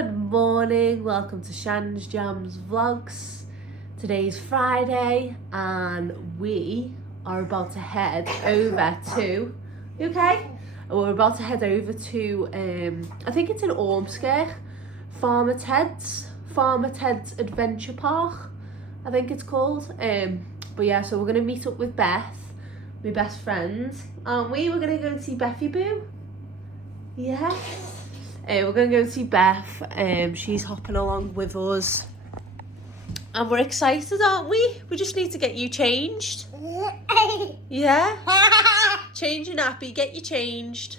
Good morning, welcome to Shan's Jams Vlogs. Today's Friday and we are about to head over to, we're about to head over to, I think it's in Ormskirk, Farmer Ted's Adventure Park, I think it's called. But yeah, so we're going to meet up with Beth, my best friend, aren't we? We're going to go and see Bethy Boo. Yeah. We're going to go see Beth. She's hopping along with us. And we're excited, aren't we? We just need to get you changed. Yeah? Change your nappy, get you changed.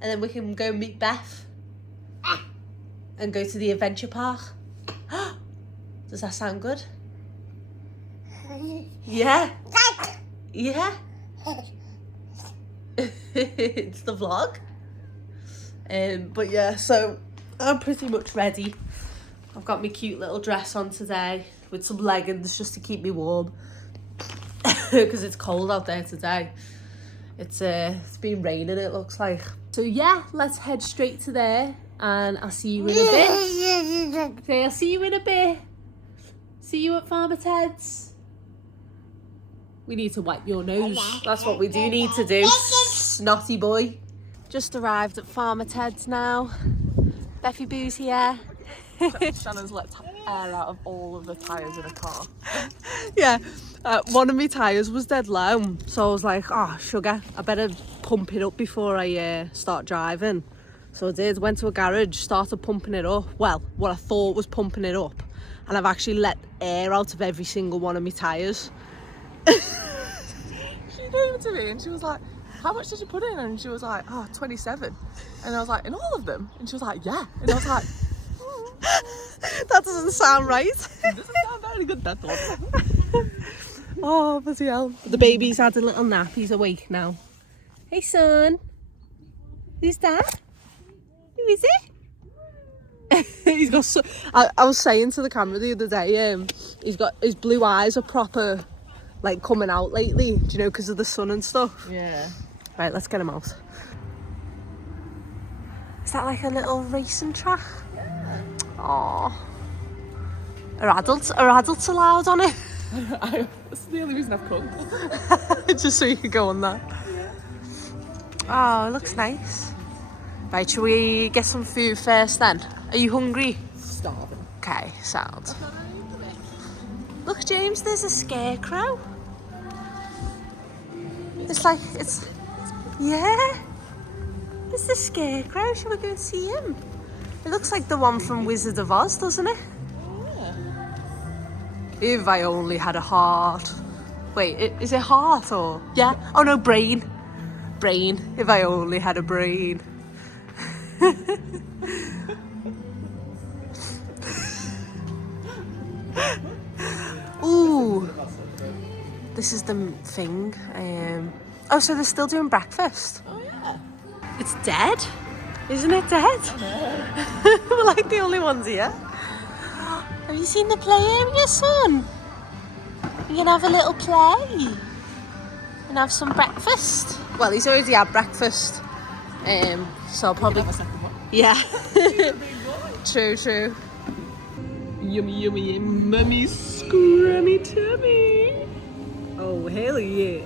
And then we can go meet Beth. And go to the adventure park. Does that sound good? Yeah? Yeah? It's the vlog. But yeah, so I'm pretty much ready. I've got my cute little dress on today with some leggings just to keep me warm because it's cold out there today. It's been raining, it looks like. So yeah, let's head straight to there and I'll see you in a bit. Okay, I'll see you in a bit. See you at Farmer Ted's. We need to wipe your nose. That's what we do need to do. Snotty boy. Just arrived at Farmer Ted's now. Bethy Boo's here. Shannon's let air out of all of the tyres in a car. Yeah, one of my tyres was dead low, so I was like, oh sugar, I better pump it up before I start driving. So I did, went to a garage, started pumping it up. Well, what I thought was pumping it up, and I've actually let air out of every single one of my tyres. She came to me and she was like, how much did you put in? And she was like, oh, 27. And I was like, in all of them? And she was like, yeah. And I was like, that doesn't sound right. It doesn't sound very good, that thought. Oh, bloody hell. The baby's had a little nap, he's awake now. Hey son. Who's that? Who is it? He's got so... I was saying to the camera the other day, he's got his blue eyes are proper like coming out lately, do you know, because of the sun and stuff. Yeah. Right, let's get him out. Is that like a little racing track? Yeah. Oh, are adults allowed on it? That's the only reason I've come. Just so you could go on that. Yeah. Oh, it looks nice. Right, shall we get some food first then? Are you hungry? Starving. Okay, sound. Look, James, there's a scarecrow. It's like, yeah. It's the scarecrow. Shall we go and see him? It looks like the one from Wizard of Oz, doesn't it? Yeah. If I only had a heart. Wait, is it heart or? Yeah. Oh no, brain. Brain. If I only had a brain. Ooh. This is the thing. Oh, so they're still doing breakfast? Oh, yeah. It's dead? Isn't it dead? We're like the only ones here. Have you seen the play area, son? You can have a little play and have some breakfast. Well, he's already had breakfast, so I'll probably have a second one. Yeah. True. Yummy, yummy, mummy scrummy tummy. Oh hell yeah!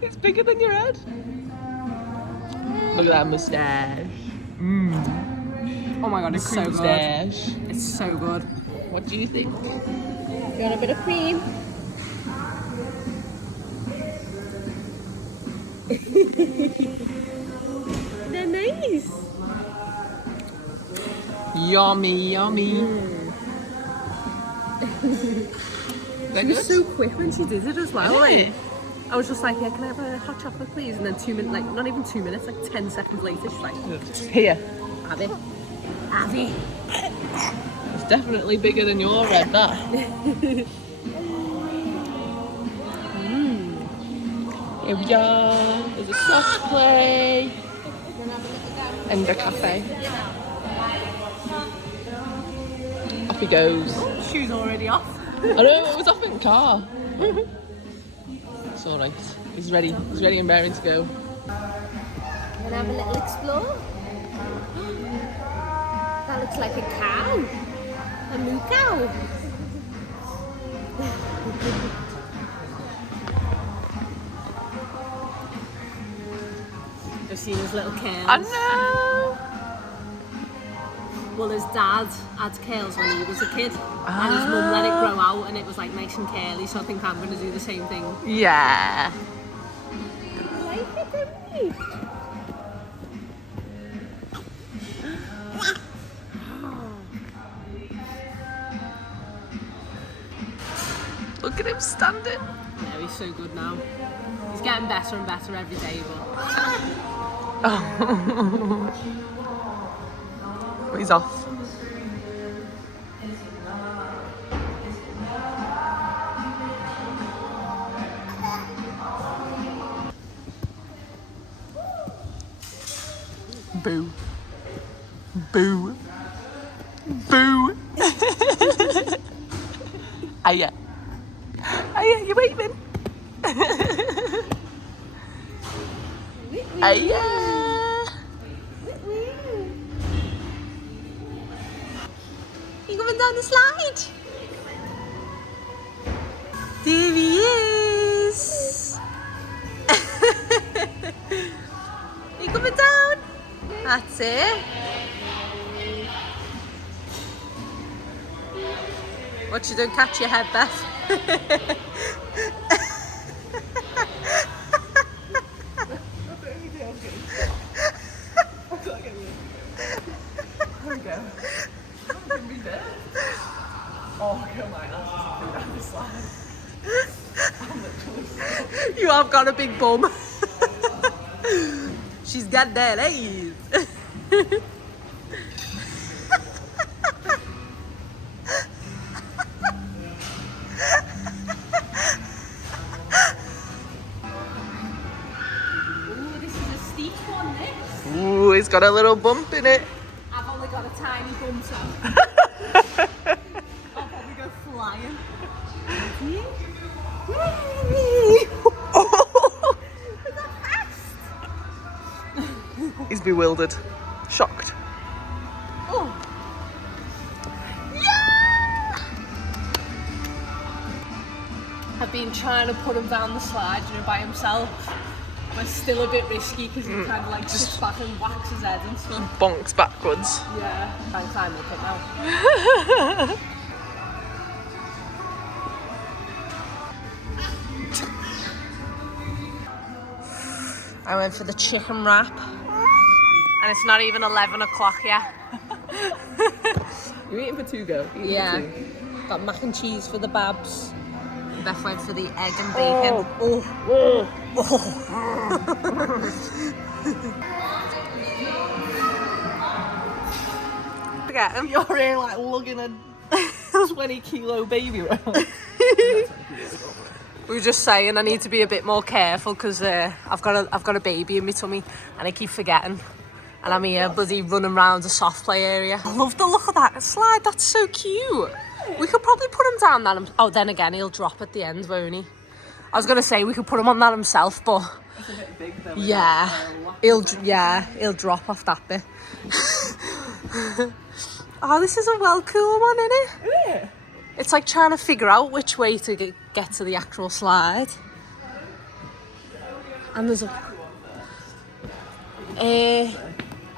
It's bigger than your head. Look at that moustache. Oh my god, it's so good. Moustache. It's so good. What do you think? You want a bit of cream? They're nice. Yummy, yummy. She was so quick when she did it as well. Yeah. Like, I was just like, yeah, can I have a hot chocolate, please? And then 2 minutes, like not even 2 minutes, like 10 seconds later, she's like, Here. have it. Have it. It's definitely bigger than your head, that. Here we are. There's a soft play. And a cafe. Off he goes. Oh, shoes already off. I know, it was off in the car. It's alright. He's ready. He's ready and raring to go. Wanna have a little explore? looks like a cow. A moo cow. I've seen his little curls. I know. Well, his dad had curls when he was a kid, and his mum let it grow out, and it was like nice and curly. So I think I'm going to do the same thing. Yeah. Like it, don't you? Look at him standing. Yeah, he's so good now. He's getting better and better every day, Oh. He's off. Boo. Boo. Boo. Aya. Aya, you waving? Aya. You coming down the slide? There he is. You coming down? That's it. Watch you don't catch your head, Beth. You have got a big bum. She's got that legs. Ooh, this is a steep one, this. Ooh, it's got a little bump in it. I've only got a tiny bump, so I'll probably go flying. He's bewildered, shocked. Oh. Yeah! I've been trying to put him down the slide, you know, by himself. But it's still a bit risky because he kind of like sits back and whacks his head and stuff. Bonks backwards. Yeah, try and climb up it now. I went for the chicken wrap. And it's not even 11 o'clock yet. You're eating for two go. Yeah. Got mac and cheese for the babs. Beth went for the egg and bacon. Forget him. You're here like lugging a 20-kilo baby around. We were just saying I need to be a bit more careful because I've got a baby in my tummy and I keep forgetting. And I'm here bloody running around a soft play area. I love the look of that slide. That's so cute. We could probably put him down that. Oh, then again, he'll drop at the end, won't he? I was gonna say we could put him on that himself, but It's a bit big though. yeah, he'll drop off that bit. Oh, this is a well cool one, isn't it? Yeah. It's like trying to figure out which way to get to the actual slide. And there's a...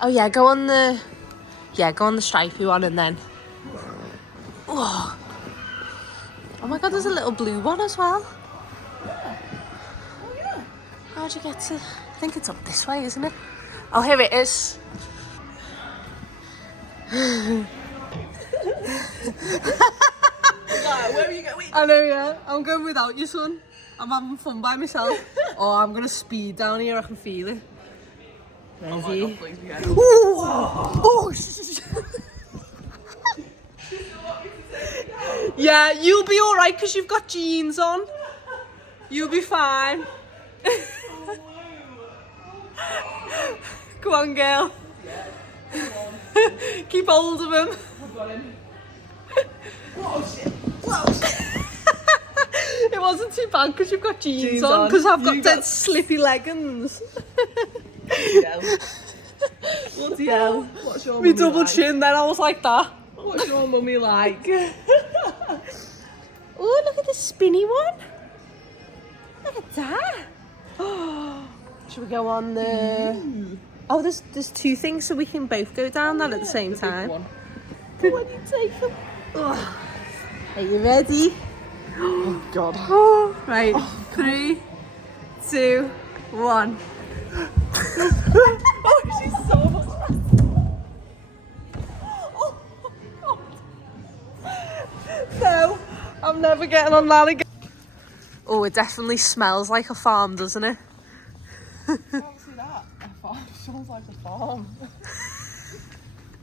oh yeah, go on the stripy one and then... Oh my god, there's a little blue one as well. How'd you get to... I think it's up this way, isn't it? Oh, here it is. Where are you going? I know, yeah. I'm going without you, son. I'm having fun by myself. Oh, I'm going to speed down here. I can feel it. Where's he? God, please be Oh, yeah, you'll be all right because you've got jeans on. You'll be fine. Come on, girl. Keep hold of him. Whoa, shit. Whoa, shit. It wasn't too bad because you've got jeans Jeans on on. because I've got You dead got- slippy leggings. Yeah. Bloody hell. What's your Me mummy double like? chin, then I was like that. What's your mummy like? Oh, look at the spinny one. Look at that. Should we go on the... Oh, there's two things, so we can both go down that at the same time. One. When you take them. Oh. Are you ready? Oh, God. Right. 3, 2, 1. Oh, she's so much. Oh, No, I'm never getting on that again. Oh, it definitely smells like a farm, doesn't it? I can't see that. A farm. Sounds like a farm.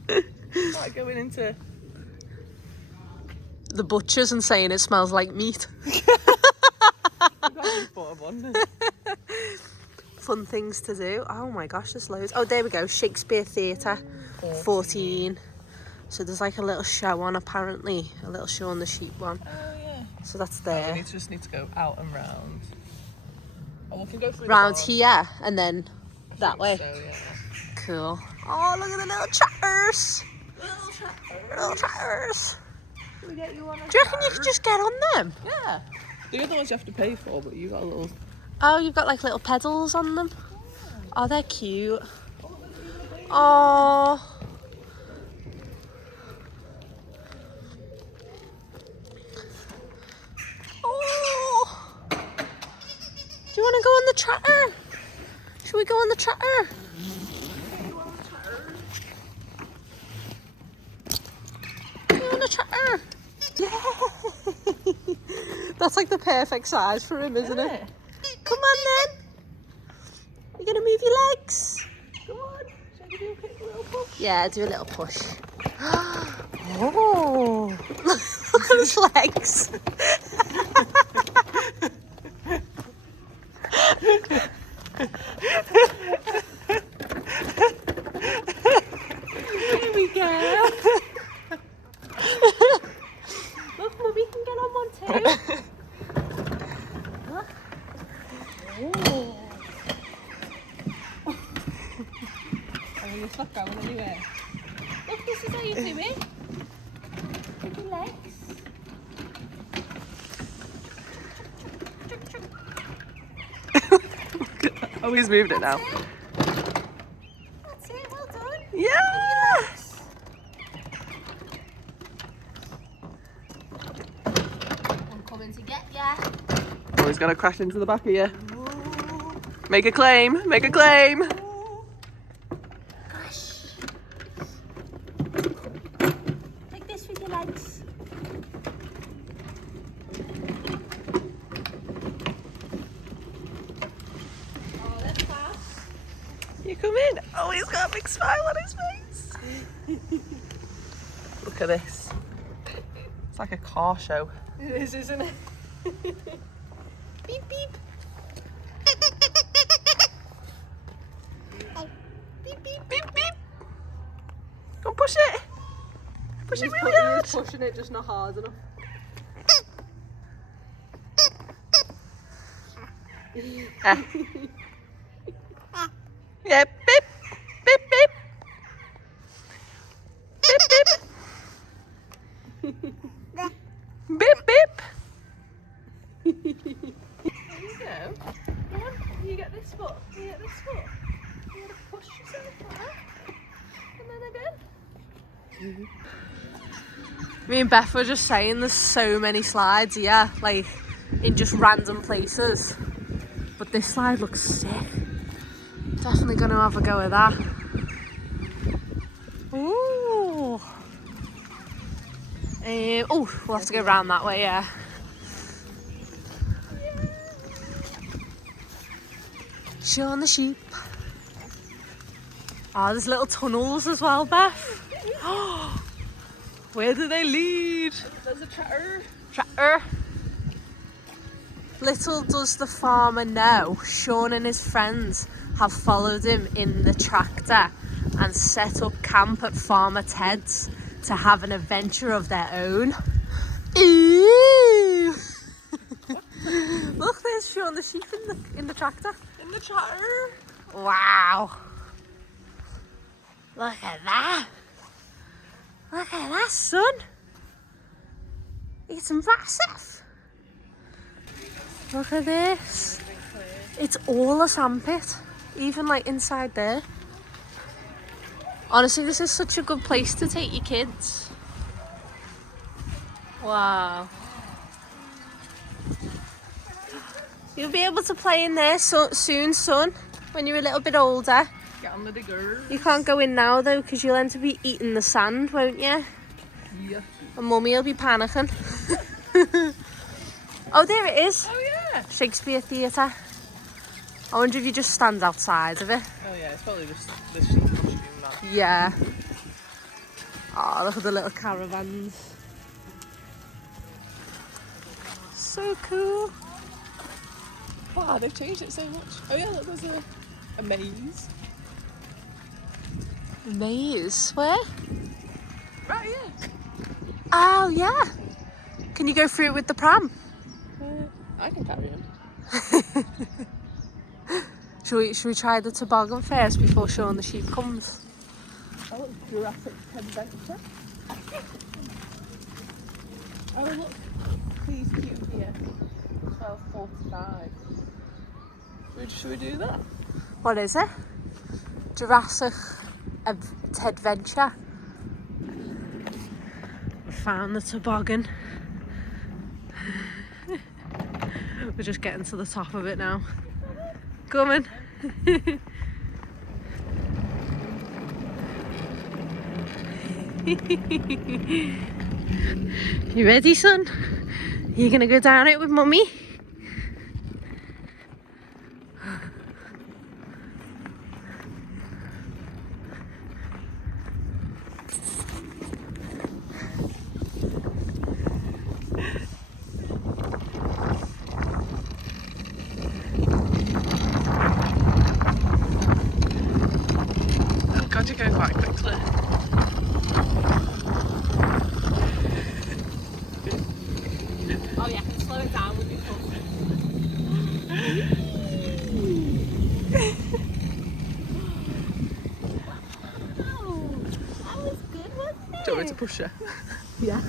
It's like going into... The butcher's and saying it smells like meat. Fun things to do. Oh my gosh, there's loads. Oh, there we go. Shakespeare Theatre, 14. So there's like a little show on, apparently. A little show on the sheep one. Oh, yeah. So that's We there. just need to go out and round. Oh, we can go through Round the farm. here and then that way. So, yeah. Cool. Oh, look at the little chatters. Little chatters. Can we get you on a Do you reckon you could just get on them? Yeah. The other ones you have to pay for, but you got a little... Oh, you've got like little pedals on them. Oh, they're cute. Oh. Oh. Do you want to go on the chatter? Should we go on the chatter? Go on the chatter. Yeah. That's like the perfect size for him, isn't it? Come on then. You're gonna move your legs. Come on. Shall I give you a quick little push? Yeah, do a little push. Oh, look at his legs. Here we go. Look, Mummy can get on one too. Oh. I mean, it's not going anywhere. Look, this is how you do it. With your legs. Oh, he's moved it now. That's it, well done. Yeah! I'm coming to get ya. Oh, he's gonna crash into the back of you. Make a claim. Make a claim. Gosh. Like this with your legs. Oh, that's fast. You come in. Oh, he's got a big smile on his face. Look at this. It's like a car show. It is, isn't it? Beep, beep. Beep, beep, beep, beep. Go and push it. Push it really hard. He's pushing it, just not hard enough. Yeah, beep, beep, beep. Beep, beep. Beep, beep. There you go. Come on, you get this foot. You get this foot. You want to push yourself like that. And then again. Me and Beth were just saying there's so many slides here, like in just random places. But this slide looks sick. Definitely gonna have a go at that. Ooh. Oh, we'll have to go round that way, yeah. Showing the sheep. Oh, there's little tunnels as well, Beth. Where do they lead? There's a chatter. Tractor. Little does the farmer know, Sean and his friends have followed him in the tractor and set up camp at Farmer Ted's to have an adventure of their own. Ooh. Look, there's Sean the sheep in the tractor. In the chatter. Wow. Look at that. Look at that, son. It's massive. Look at this. It's all a sandpit, even like inside there. Honestly, this is such a good place to take your kids. Wow. You'll be able to play in there soon, son, when you're a little bit older. Get on with the girl. You can't go in now though, because you'll end up eating the sand, won't you? Yeah. And Mummy will be panicking. Oh, there it is. Oh yeah. Shakespeare Theatre. I wonder if you just stand outside of it. Oh yeah, it's probably just this sheep costume now. Yeah. Oh, look at the little caravans. So cool. Wow, they've changed it so much. Oh yeah, look, there's a maze. Maze? Where? Right, yeah. Oh, yeah. Can you go through it with the pram? I can carry him. Should we try the toboggan first before Shaun the sheep comes? Oh, look, Jurassic Adventure. Oh, look. Please queue here. 12:45. Should we do that? What is it? Jurassic Adventure. Found the toboggan. We're just getting to the top of it now. Coming. You ready, son? You gonna go down it with Mummy? Oh god, you're going quite quickly. Oh yeah, slow it down with your foot. That was good, wasn't it? Do you want me to push her? Yeah.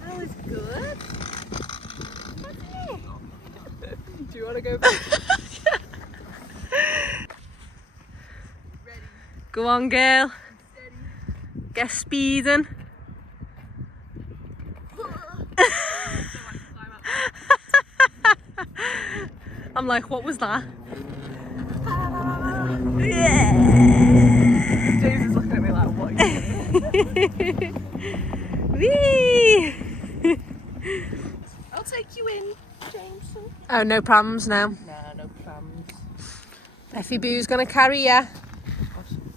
That was good. Do you want to go back? Go on, girl. Get speeding. I'm like, what was that? James is looking at me like, what are you doing? Whee! I'll take you in, Jameson. Oh, no problems now. Nah, no plans. Effie Boo's gonna carry ya.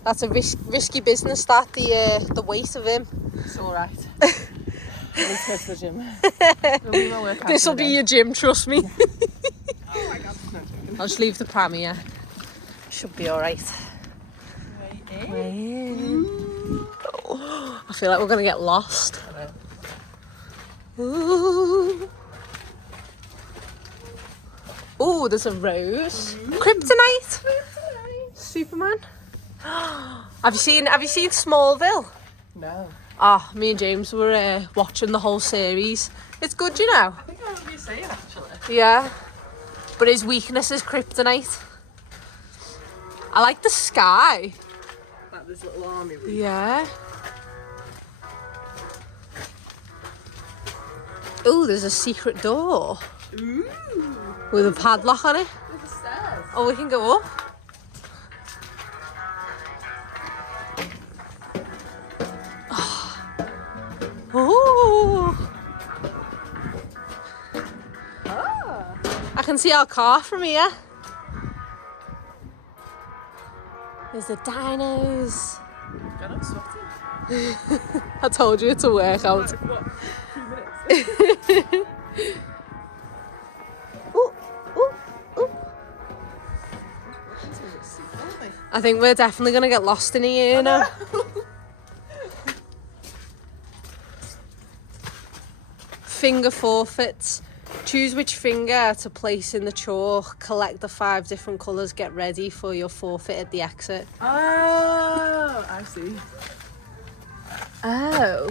That's a risky business, that, the weight of him. It's alright. I need to go to the gym. We'll leave my workout This'll for be the your gym, trust me. Oh my god, no joking. I'll just leave the pram here. Should be alright. I feel like we're gonna get lost. Ooh. Ooh, there's a rose. Kryptonite. Superman. Have you seen Smallville? No. Ah, me and James were watching the whole series. It's good, you know. I think I remember you saying actually. Yeah. But his weakness is kryptonite. I like the sky. Like this little army room. Yeah. Oh, there's a secret door Ooh. with a padlock on it. Look at the stairs. Oh, we can go up. Oh. Ah. I can see our car from here. There's the dinos. God, I'm sweating. I told you it's a workout. Like, what? 2 minutes? Ooh, ooh, ooh. I think we're definitely going to get lost in here now. Finger forfeits. Choose which finger to place in the chalk. Collect the 5 different colours. Get ready for your forfeit at the exit. Oh, I see. Oh.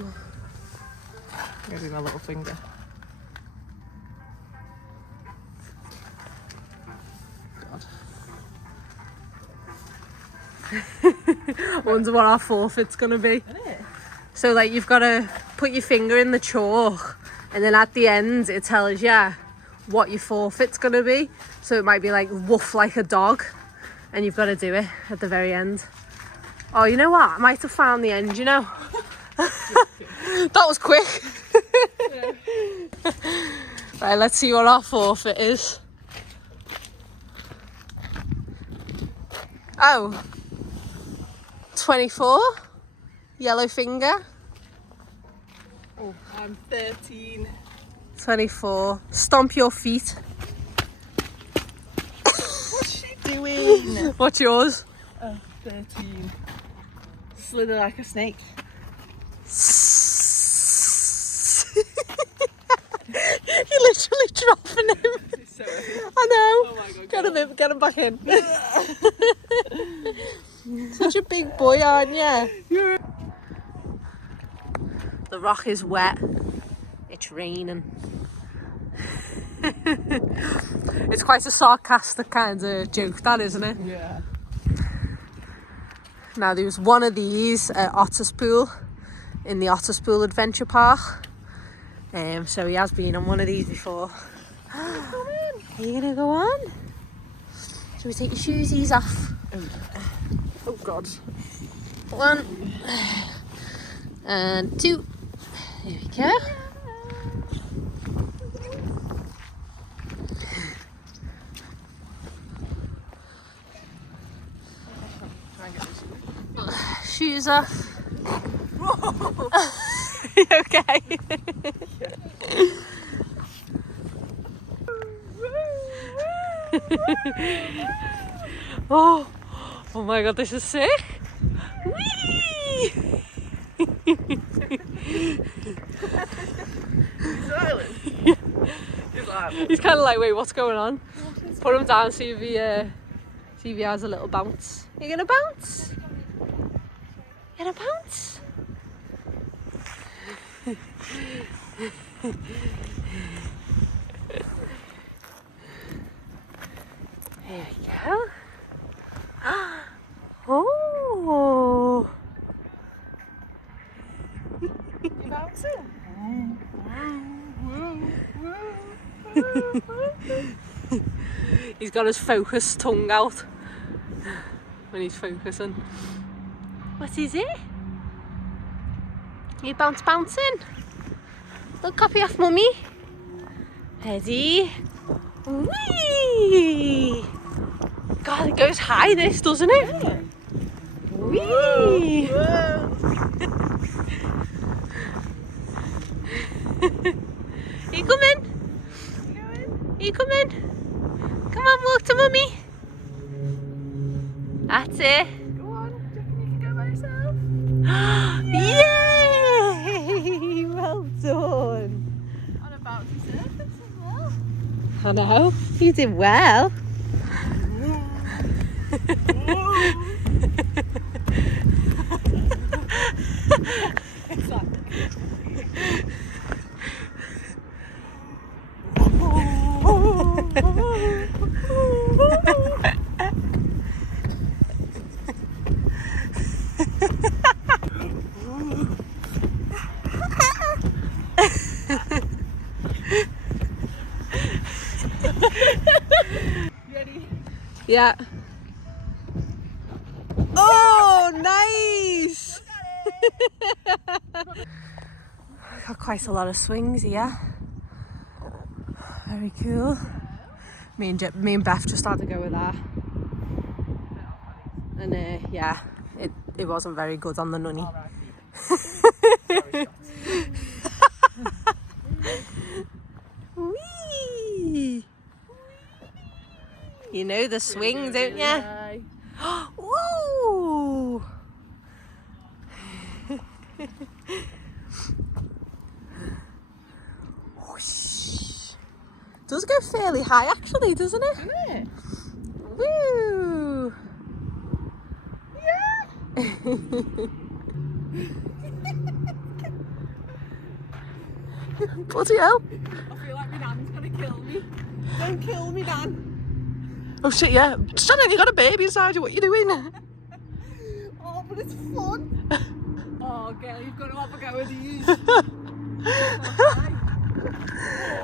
I'm gonna do my little finger. I wonder what our forfeit's gonna be. So like you've got to put your finger in the chalk and then at the end it tells you what your forfeit's gonna be. So it might be like woof like a dog and you've got to do it at the very end. Oh, you know what? I might have found the end, you know. That was quick. Right, let's see what our forfeit is. Oh. 24, yellow finger. Oh, I'm 13. 24, stomp your feet. What's she doing? What's yours? Oh, 13. Slither like a snake. You're literally dropping him. He's so heavy. I know. Oh my god. Get him back in. Such a big boy, aren't you? The rock is wet. It's raining. It's quite a sarcastic kind of joke, that, isn't it? Yeah. Now, there was one of these at Otterspool, in the Otterspool Adventure Park. So he has been on one of these before. Are you gonna go on? Shall we take your shoesies off? Oh god. 1 and 2. There we go. Try and get this. Shoes off. You okay? Oh my god, this is sick. Whee! He's smiling. He's like, He's kind of like, wait, what's going on? Put him down, see if he has a little bounce. You gonna bounce? You gonna bounce? There we go. Oh. you bouncing? He's got his focused tongue out when he's focusing. What is it? You bouncing? Little copy off mummy. Ready? Whee! God, it goes high this, doesn't it? Whee! Are you coming? Are you coming? Come on, walk to mummy. That's it. Go on, do you reckon you can go by yourself? Yay! Well done. On a bouncy surface as well. I know. You did well. Ready? Yeah. Oh, nice! Got quite a lot of swings here. Very cool. Me and Beth just had to go with that. And yeah, it wasn't very good on the nunny. Whee! You know the swing, don't you? Woo! Whoosh. high actually, doesn't it? Isn't it? Woo! Bloody hell. I feel like my nan's gonna kill me. Don't kill me, Nan. Oh shit, yeah. Shannon, you got a baby inside you. What are you doing? Oh, but it's fun. Oh, girl, you've got to have a go with these.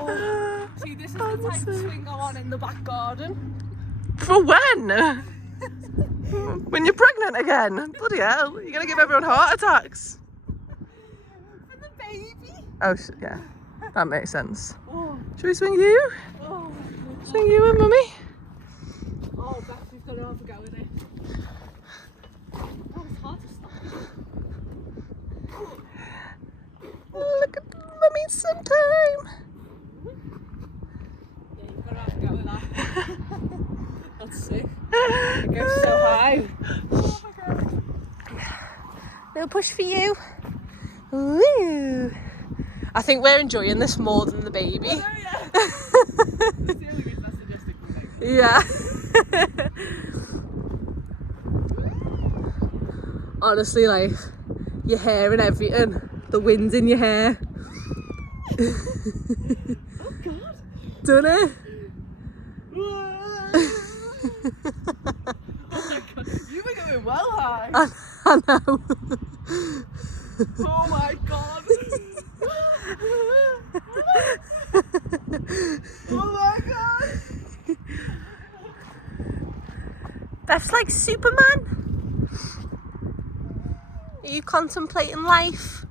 Oh. See, this is the type of swing I want in the back garden. For when? When you're pregnant again? Bloody hell. You're going to give everyone heart attacks. For the baby. Oh, yeah. That makes sense. Oh, Should we swing you? oh, Swing you and mummy? oh, Beth, we've got to have a go with it. Oh, it's hard to stop. Look at mummy sometime. Yeah, you've got to have a go with that. That's sick. It goes so high. Oh my god. Little push for you. Woo. I think we're enjoying this more than the baby. Oh, yeah. That's the only reason I suggested we make. Yeah. Honestly, like, your hair and everything. The wind in your hair. Oh god. Don't it? Oh my god. You were going well high. I know. Oh my god. Oh my god. Beth's like Superman. Are you contemplating life?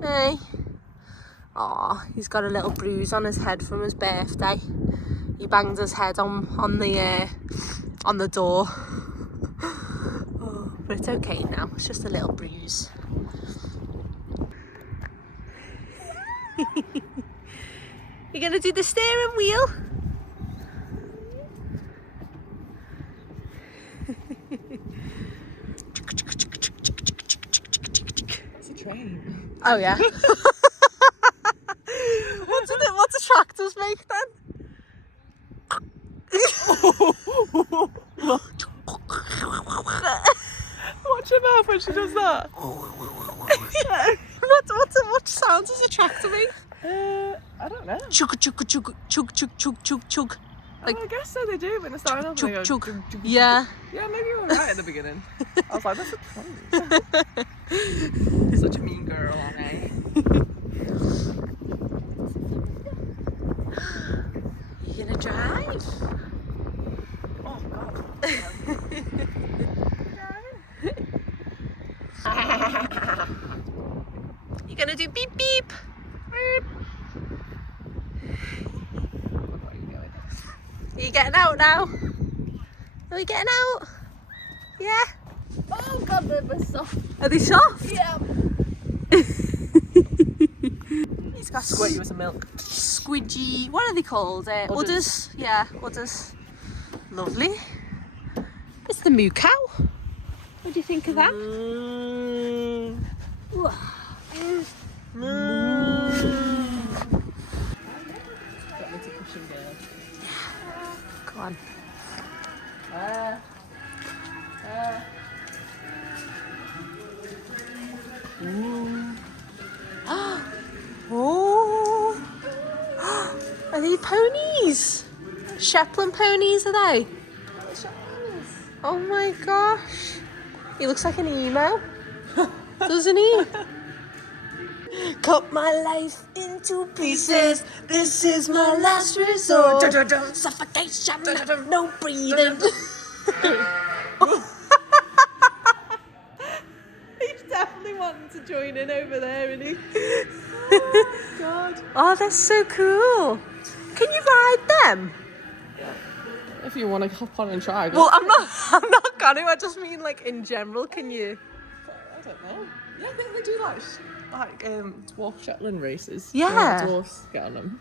Hey. Aw, he's got a little bruise on his head from his birthday. He banged his head on the door. Oh, but it's okay now. It's just a little bruise. You're gonna do the steering wheel? It's a train. Oh yeah. What do tractors make then? Watch her mouth when she does that. What sounds does a tractor make? I don't know. Chug chug chug chug chug chug chug chug. Like, I guess so they do when they start off. chug chug. Yeah. Yeah, maybe you were right at the beginning. I was like, that's a train. You're such a mean girl, Annie. You gonna drive? Oh god. You gonna do beep beep? Beep. Are you getting out now? Are we getting out? Yeah? Oh god, they're soft. Are they soft? Yeah. He's got Squirt you with some milk. squidgy, what are they called? Udders. Yeah, udders. Lovely. It's the moo cow. What do you think of that? Got me to push him down. Come on. Oh, are they ponies? Shetland ponies, are they? Oh my gosh. He looks like an emo, doesn't he? Cut my life into pieces. This is my last resort. Suffocation, no breathing. He's definitely wanting to join in over there, isn't he? Oh god. Oh, that's so cool. Can you ride them? If you want to hop on and try. Well, I'm not gonna. I just mean like in general. Can you? I don't know. Yeah, I think they do like dwarf Shetland races. Yeah. Dwarfs get on them.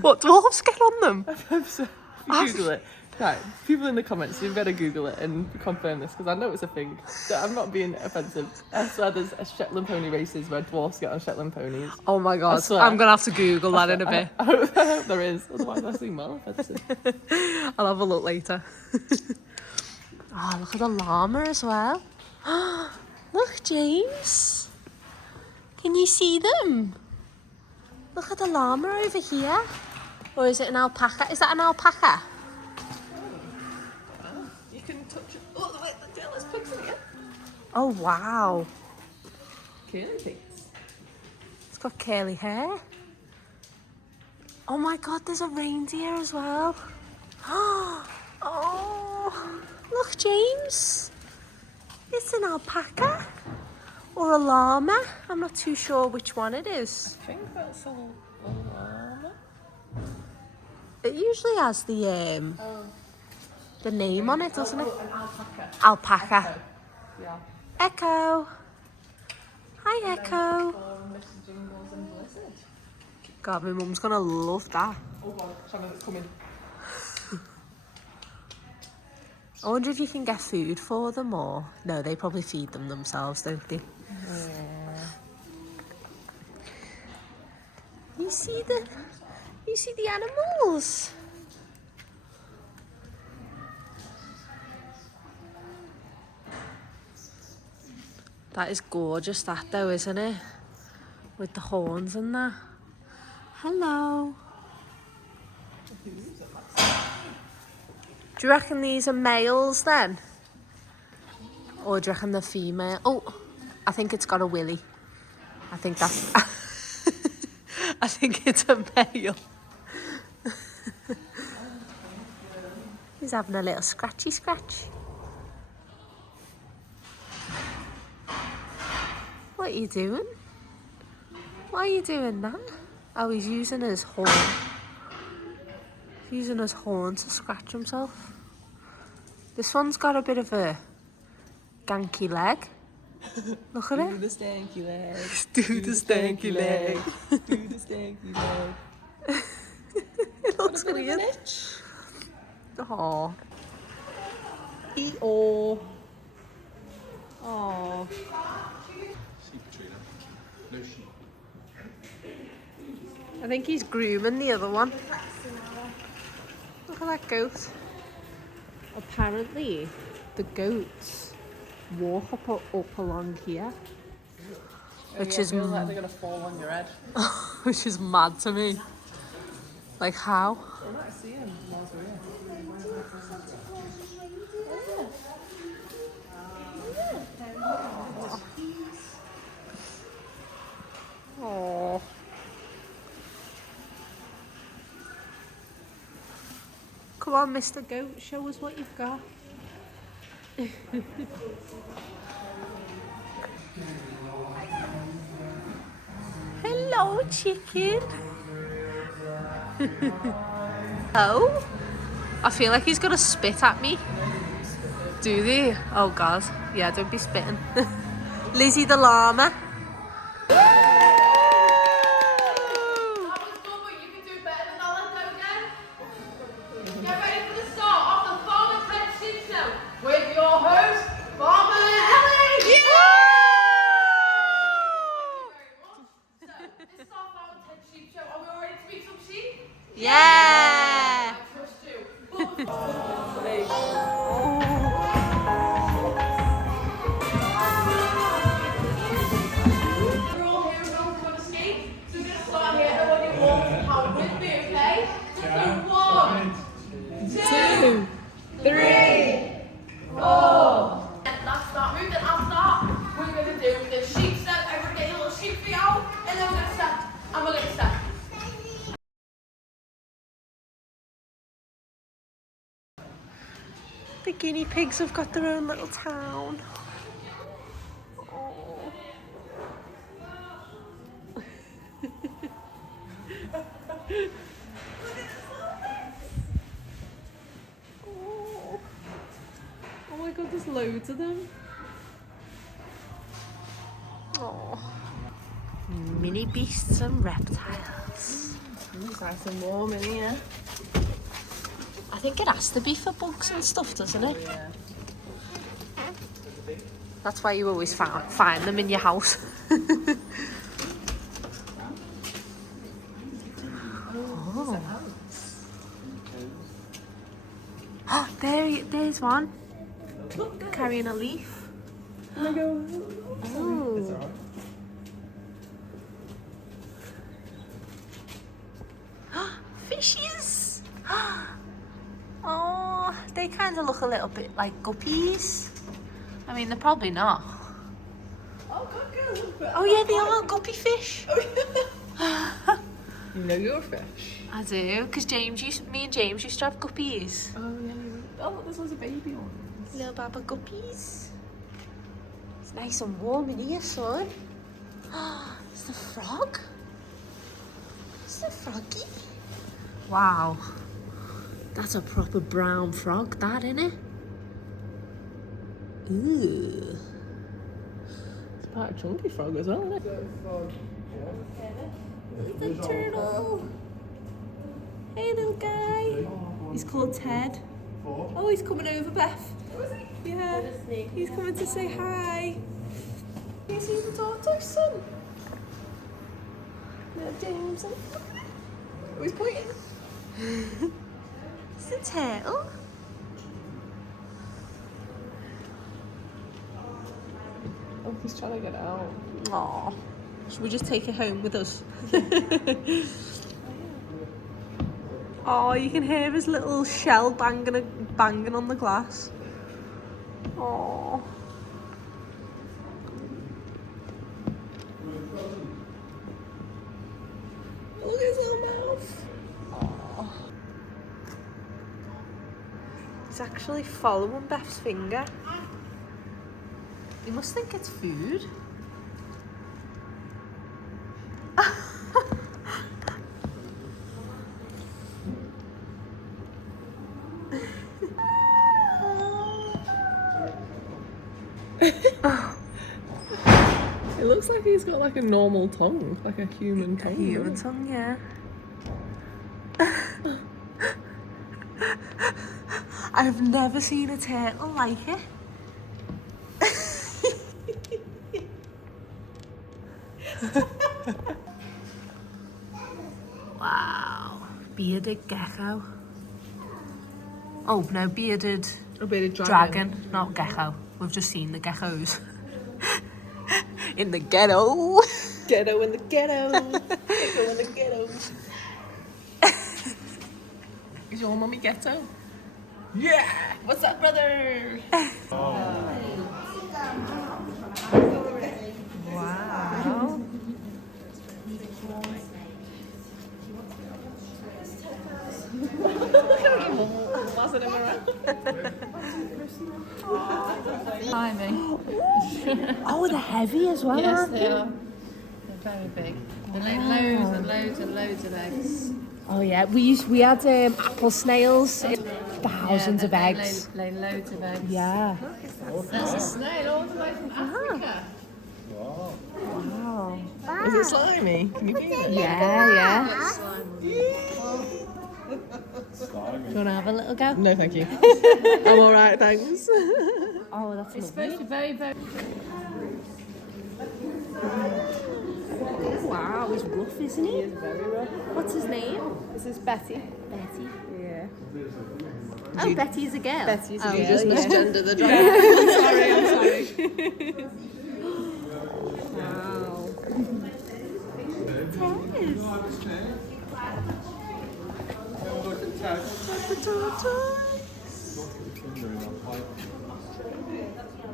What dwarves get on them? I hope so. If you Google it. Right, people in the comments, you better Google it and confirm this because I know it's a thing. I'm not being offensive. I swear there's a Shetland pony races where dwarfs get on Shetland ponies. Oh my god, swear. I'm gonna have to Google that in a bit. I hope there is, otherwise I seem well offensive. I'll have a look later. Oh, look at the llama as well. Look, James. Can you see them? Look at the llama over here. Or is it an alpaca? Is that an alpaca? You can touch it. Oh, wait, the tail is pigs again. Oh, wow. Curly pigs. It's got curly hair. Oh my god, there's a reindeer as well. Oh, look, James. It's an alpaca or a llama. I'm not too sure which one it is. I think that's a llama. It usually has the name on it, doesn't it? An alpaca. Alpaca. Yeah. Echo. Hi, Echo. Mr. Jingles and Blizzard. God, my mum's gonna love that. Oh god, Shannon's coming. I wonder if you can get food for them or... No, they probably feed them themselves, don't they? Yeah. You see the animals? That is gorgeous, that though, isn't it? With the horns and that. Hello. Do you reckon these are males then? Or do you reckon they're female? Oh, I think it's got a willy. I think that's... I think it's a male. He's having a little scratchy scratch. What are you doing? Why are you doing that? Oh, he's using his horn. He's using his horn to scratch himself. This one's got a bit of a ganky leg. Look at Do it. the stanky leg. Do the stanky leg. Do the stanky leg. It looks Got a bit of weird. an itch. Aww. E-oh. Oh. Sheep trainer. No sheep. I think he's grooming the other one. Look at that goat. Apparently, the goats walk up along here, which I is feel like they're gonna fall on your head. which is mad to me. Like how? I might see him whilst we're here. Oh. Come on, Mr. Goat, show us what you've got. Hello, chicken. Oh, I feel like he's gonna spit at me. Do they? Oh God, yeah, don't be spitting. Lizzie the llama. With your host, Farmer Ellie! So, this is our Farmer Ted Sheep Show. Are we all ready to meet some sheep? Yeah. I trust you. We're all here and no one's going to escape. So we're going to start here and I want you all to count with me, okay? So 1, 2, 3, 4. That's start moving. I'll start. We're going to do the sheep step. Everybody get your little sheep feet out. And then we're going to step. And we're going to step. The guinea pigs have got their own little town. Oh. Oh. Oh my God, there's loads of them. Oh. Mini beasts and reptiles. It's nice and warm in here. I think it has to be for bugs and stuff, doesn't it? Yeah. That's why you always find them in your house. Oh, there's one. Carrying a leaf. Oh. Fishes. Oh, they kind of look a little bit like guppies. I mean, they're probably not. Oh, good girl. Oh yeah, they are guppy fish. You know your fish. I do, because me and James used to have guppies. Oh, yeah. Oh, look, there's loads of baby ones. Little baba guppies. It's nice and warm in here, son. It's the frog. It's the froggy. Wow. That's a proper brown frog, that, isn't it? Ooh. It's quite a chunky frog as well, isn't it? It's a turtle. Hey, little guy. He's called Ted. Oh, he's coming over, Beth. Yeah. He's coming to say hi. Can you see the tortoise, son? Little James. Oh, he's pointing. It's a turtle. Oh, he's trying to get out. Aw. Should we just take it home with us? Oh, you can hear his little shell banging on the glass. Oh. Look at his little mouth. Oh. He's actually following Beth's finger. He must think it's food. It looks like he's got like a normal tongue, like a human tongue. Human tongue, yeah. I've never seen a turtle like it. Wow. Bearded gecko. Oh no, bearded A bearded dragon, not gecko. We've just seen the geckos. In the ghetto. Ghetto in the ghetto. Ghetto in the ghetto. Is your mummy ghetto? Yeah! What's up, brother? Wow. Buzzing him around. Timing. Oh, they're heavy as well, Yes, aren't they are. They're very big. They lay loads and loads and loads of eggs. Oh yeah, we had apple snails, thousands of eggs. Lay loads of eggs. Yeah. That's a snail all the way from Africa. Wow. Is it slimy? Can you feel it? Yeah. Slimy. Do you want to have a little go? No, thank you. I'm alright, thanks. Oh, that's It's lovely. supposed to be very, very... Wow, he's rough, isn't he? It's very rough. What's his name? This is Betty. Betty. Yeah. Oh, Betty's a girl. Betty's oh, you just yeah. misgendered the dragon. I'm sorry. Wow.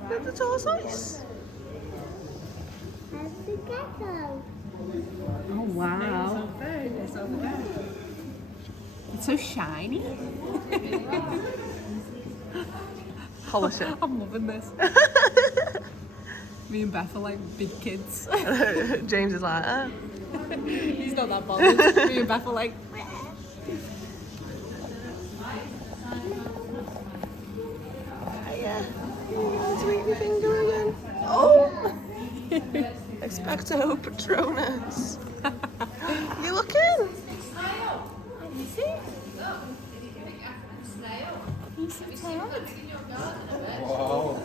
Look at the tortoise. Oh, wow. It's so shiny. Polish it. I'm loving this. Me and Beth are like big kids. James is like, He's not that bothered. Me and Beth are like... sweet your finger again. Oh! Expecto Patronus. You looking? Wow.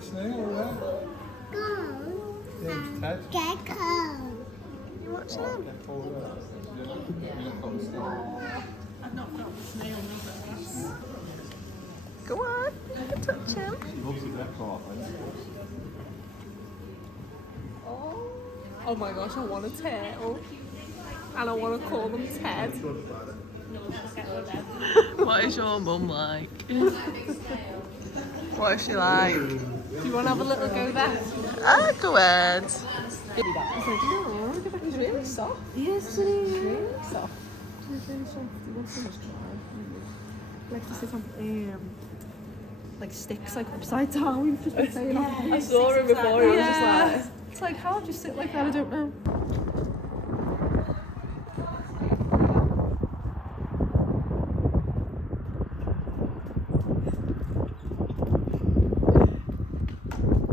Snail, yeah. Yeah, Ted. You watching him? Go on, you can touch him. He loves the gecko, I think. Oh my gosh, I want a turtle. And I want to call them Ted. What is your mum like? What is she like? Do you want to have a little go there? Ah, go ahead. He's like, no, he's really soft. Yes, it is. Really soft. He's really soft. He wants so much time. He likes to sit on like sticks, like upside down. We've just been saying. I saw him before. He was just like, it's like, how do you sit like that? I don't know.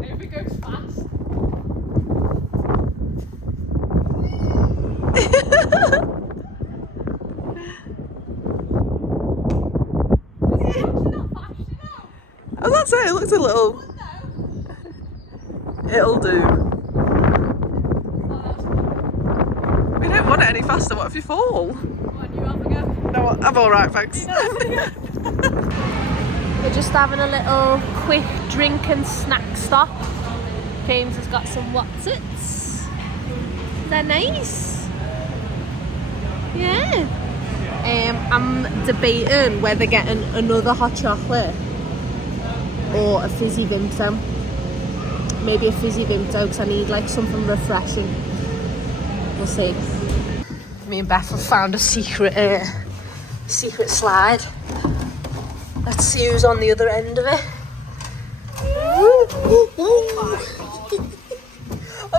If it goes fast. Oh, that's it. It looks a little. It'll do. We don't want it any faster. What if you fall? No, I'm all right, thanks. We're just having a little quick drink and snack stop. James has got some Watsits. They're nice. Yeah. I'm debating whether getting another hot chocolate or a fizzy Vimto. Maybe a fizzy Vimto because I need like something refreshing. We'll see. Me and Beth have found a secret slide. Let's see who's on the other end of it. Oh,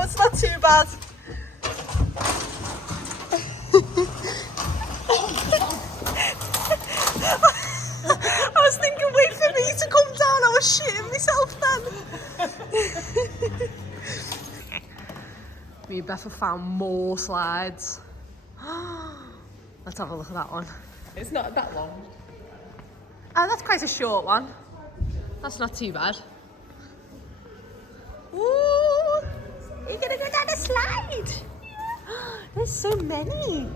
it's not too bad. I was thinking, wait for me to come down. I was shitting myself then. Me and Beth have found more slides. Let's have a look at that one. It's not that long. Oh, that's quite a short one. That's not too bad. Ooh, you're gonna go down a slide. There's so many.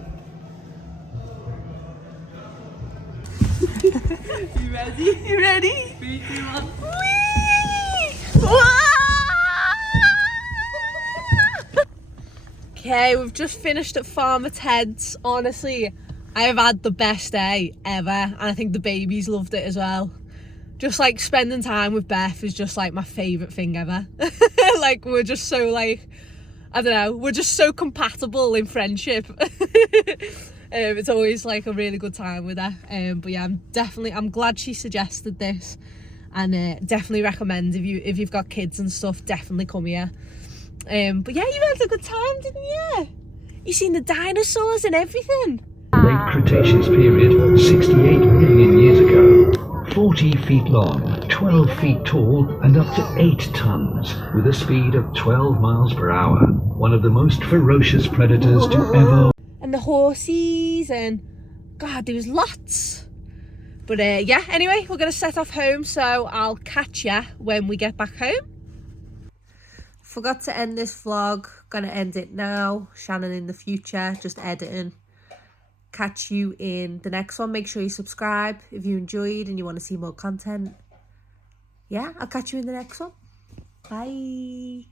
You ready? You ready? 3, 2, 1. Okay, we've just finished at Farmer Ted's. Honestly, I have had the best day ever, and I think the babies loved it as well. Just like spending time with Beth is just like my favourite thing ever. Like we're just so like, I don't know, we're just so compatible in friendship. It's always like a really good time with her. But yeah, I'm glad she suggested this, and definitely recommend if you've got kids and stuff, definitely come here. But yeah, you had a good time, didn't you? You seen the dinosaurs and everything. Late Cretaceous period, 68 million years ago. 40 feet long, 12 feet tall, and up to 8 tons, with a speed of 12 miles per hour. One of the most ferocious predators to ever... And the horses, and God, there was lots. But yeah, anyway, we're going to set off home, so I'll catch ya when we get back home. Forgot to end this vlog, gonna end it now. Shannon in the future, just editing. Catch you in the next one. Make sure you subscribe if you enjoyed and you want to see more content. Yeah, I'll catch you in the next one. Bye.